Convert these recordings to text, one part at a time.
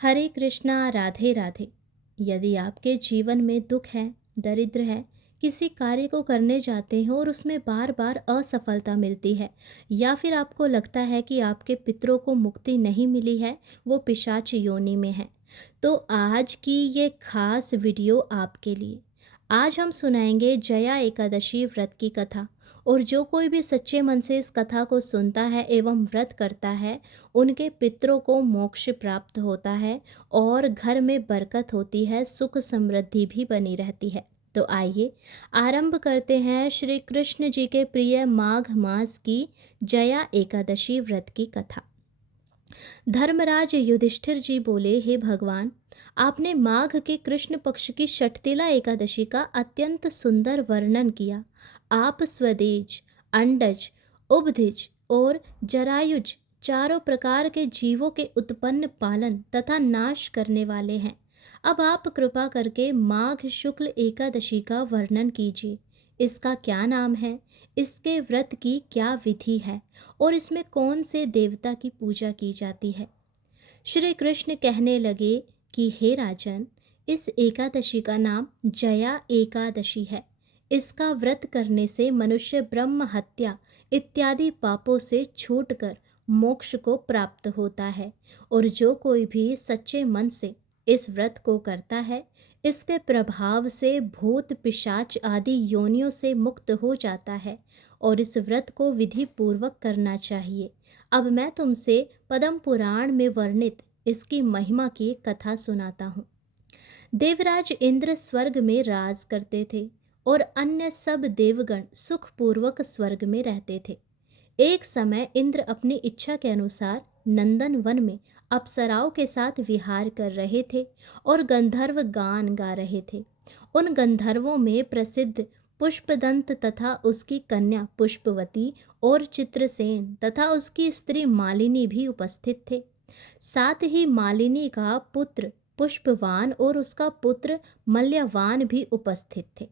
हरे कृष्णा, राधे राधे। यदि आपके जीवन में दुख है, दरिद्र है, किसी कार्य को करने जाते हैं और उसमें बार बार असफलता मिलती है, या फिर आपको लगता है कि आपके पितरों को मुक्ति नहीं मिली है, वो पिशाच योनि में है, तो आज की ये खास वीडियो आपके लिए। आज हम सुनाएंगे जया एकादशी व्रत की कथा। और जो कोई भी सच्चे मन से इस कथा को सुनता है एवं व्रत करता है, उनके पितरों को मोक्ष प्राप्त होता है और घर में बरकत होती है, सुख समृद्धि भी बनी रहती है। तो आइए आरंभ करते हैं श्री कृष्ण जी के प्रिय माघ मास की जया एकादशी व्रत की कथा। धर्मराज युधिष्ठिर जी बोले, हे भगवान, आपने माघ के कृष्ण पक्ष की षटतिला एकादशी का अत्यंत सुंदर वर्णन किया। आप स्वदेज, अंडज, उभधिज और जरायुज चारों प्रकार के जीवों के उत्पन्न, पालन तथा नाश करने वाले हैं। अब आप कृपा करके माघ शुक्ल एकादशी का वर्णन कीजिए। इसका क्या नाम है, इसके व्रत की क्या विधि है और इसमें कौन से देवता की पूजा की जाती है। श्री कृष्ण कहने लगे कि हे राजन, इस एकादशी का नाम जया एकादशी है। इसका व्रत करने से मनुष्य ब्रह्म हत्या इत्यादि पापों से छूटकर मोक्ष को प्राप्त होता है। और जो कोई भी सच्चे मन से इस व्रत को करता है, इसके प्रभाव से भूत पिशाच आदि योनियों से मुक्त हो जाता है। और इस व्रत को विधि पूर्वक करना चाहिए। अब मैं तुमसे पद्म पुराण में वर्णित इसकी महिमा की कथा सुनाता हूँ। देवराज इंद्र स्वर्ग में राज करते थे और अन्य सब देवगण सुखपूर्वक स्वर्ग में रहते थे। एक समय इंद्र अपनी इच्छा के अनुसार नंदन वन में अप्सराओं के साथ विहार कर रहे थे और गंधर्व गान गा रहे थे। उन गंधर्वों में प्रसिद्ध पुष्पदंत तथा उसकी कन्या पुष्पवती और चित्रसेन तथा उसकी स्त्री मालिनी भी उपस्थित थे। साथ ही मालिनी का पुत्र पुष्पवान और उसका पुत्र मल्यवान भी उपस्थित थे।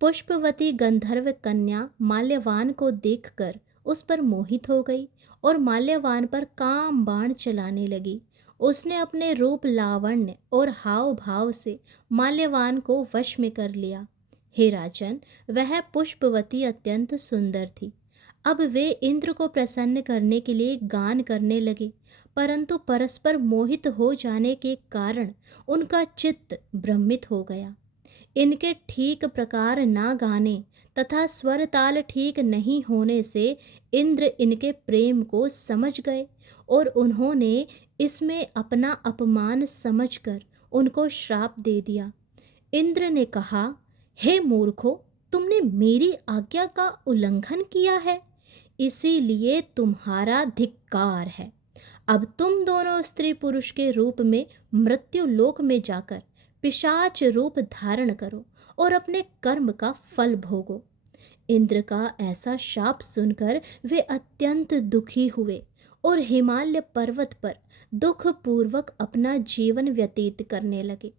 पुष्पवती गंधर्व कन्या माल्यवान को देखकर उस पर मोहित हो गई और माल्यवान पर काम बाण चलाने लगी। उसने अपने रूप, लावण्य और हाव भाव से माल्यवान को वश में कर लिया। हे राजन, वह पुष्पवती अत्यंत सुंदर थी। अब वे इंद्र को प्रसन्न करने के लिए गान करने लगे, परंतु परस्पर मोहित हो जाने के कारण उनका चित्त भ्रमित हो गया। इनके ठीक प्रकार ना गाने तथा स्वर ताल ठीक नहीं होने से इंद्र इनके प्रेम को समझ गए और उन्होंने इसमें अपना अपमान समझकर उनको श्राप दे दिया। इंद्र ने कहा, हे मूर्खों, तुमने मेरी आज्ञा का उल्लंघन किया है, इसीलिए तुम्हारा धिक्कार है। अब तुम दोनों स्त्री पुरुष के रूप में मृत्यु लोक में जाकर पिशाच रूप धारण करो और अपने कर्म का फल भोगो। इंद्र का ऐसा शाप सुनकर वे अत्यंत दुखी हुए और हिमालय पर्वत पर दुख पूर्वक अपना जीवन व्यतीत करने लगे।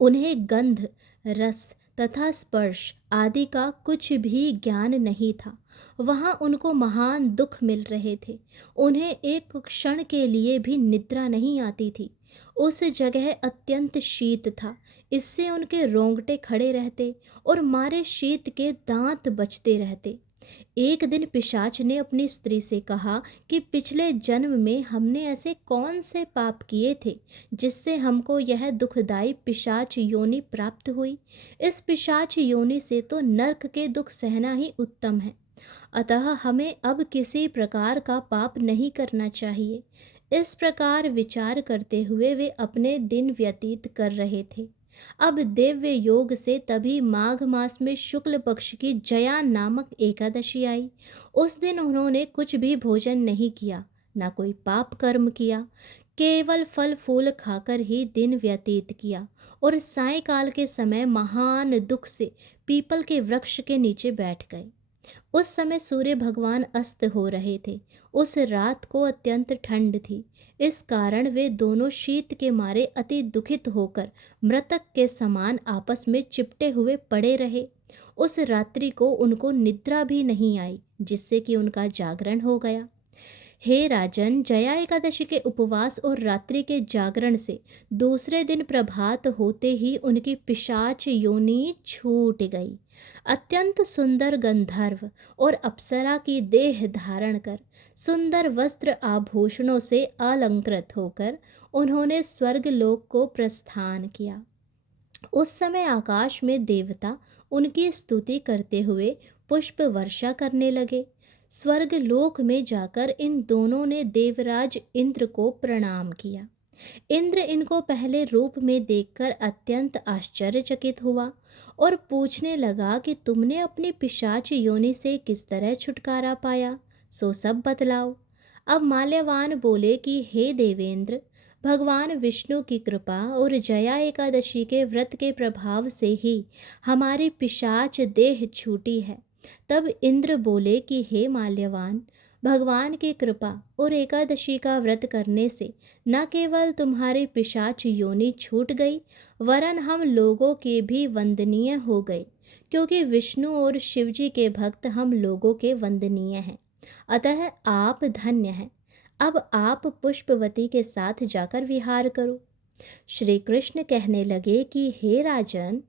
उन्हें गंध, रस तथा स्पर्श आदि का कुछ भी ज्ञान नहीं था। वहाँ उनको महान दुख मिल रहे थे। उन्हें एक क्षण के लिए भी निद्रा नहीं आती थी। उस जगह अत्यंत शीत था, इससे उनके रोंगटे खड़े रहते और मारे शीत के दांत बजते रहते। एक दिन पिशाच ने अपनी स्त्री से कहा कि पिछले जन्म में हमने ऐसे कौन से पाप किए थे जिससे हमको यह दुखदाई पिशाच योनि प्राप्त हुई। इस पिशाच योनि से तो नरक के दुख सहना ही उत्तम है, अतः हमें अब किसी प्रकार का पाप नहीं करना चाहिए। इस प्रकार विचार करते हुए वे अपने दिन व्यतीत कर रहे थे। अब दिव्य योग से तभी माघ मास में शुक्ल पक्ष की जया नामक एकादशी आई। उस दिन उन्होंने कुछ भी भोजन नहीं किया, ना कोई पाप कर्म किया, केवल फल फूल खाकर ही दिन व्यतीत किया और सायंकाल के समय महान दुख से पीपल के वृक्ष के नीचे बैठ गए। उस समय सूर्य भगवान अस्त हो रहे थे। उस रात को अत्यंत ठंड थी, इस कारण वे दोनों शीत के मारे अति दुखित होकर मृतक के समान आपस में चिपटे हुए पड़े रहे। उस रात्रि को उनको निद्रा भी नहीं आई, जिससे कि उनका जागरण हो गया। हे राजन, जया एकादशी के उपवास और रात्रि के जागरण से दूसरे दिन प्रभात होते ही उनकी पिशाच योनि छूट गई। अत्यंत सुंदर गंधर्व और अप्सरा की देह धारण कर, सुंदर वस्त्र आभूषणों से अलंकृत होकर उन्होंने स्वर्ग लोक को प्रस्थान किया। उस समय आकाश में देवता उनकी स्तुति करते हुए पुष्प वर्षा करने लगे। स्वर्ग लोक में जाकर इन दोनों ने देवराज इंद्र को प्रणाम किया। इंद्र इनको पहले रूप में देखकर अत्यंत आश्चर्यचकित हुआ और पूछने लगा कि तुमने अपनी पिशाच योनि से किस तरह छुटकारा पाया, सो सब बतलाओ। अब माल्यवान बोले कि हे देवेंद्र, भगवान विष्णु की कृपा और जया एकादशी के व्रत के प्रभाव से ही हमारी पिशाच देह छूटी है। तब इंद्र बोले कि हे माल्यवान, भगवान की कृपा और एकादशी का व्रत करने से न केवल तुम्हारी पिशाच योनि छूट गई, वरन हम लोगों के भी वंदनीय हो गए, क्योंकि विष्णु और शिवजी के भक्त हम लोगों के वंदनीय हैं। अतः आप धन्य हैं। अब आप पुष्पवती के साथ जाकर विहार करो। श्री कृष्ण कहने लगे कि हे राजन,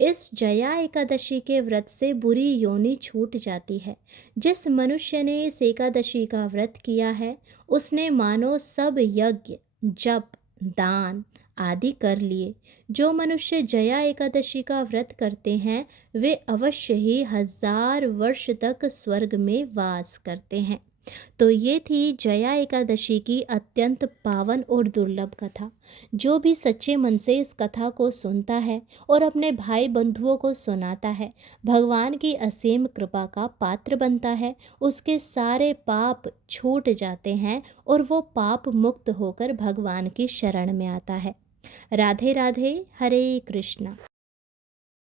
इस जया एकादशी के व्रत से बुरी योनि छूट जाती है। जिस मनुष्य ने इस एकादशी का व्रत किया है, उसने मानो सब यज्ञ, जप, दान आदि कर लिए। जो मनुष्य जया एकादशी का व्रत करते हैं, वे अवश्य ही 1000 वर्ष तक स्वर्ग में वास करते हैं। तो ये थी जया एकादशी की अत्यंत पावन और दुर्लभ कथा। जो भी सच्चे मन से इस कथा को सुनता है और अपने भाई बंधुओं को सुनाता है, भगवान की असीम कृपा का पात्र बनता है। उसके सारे पाप छूट जाते हैं और वो पाप मुक्त होकर भगवान की शरण में आता है। राधे राधे। हरे कृष्णा।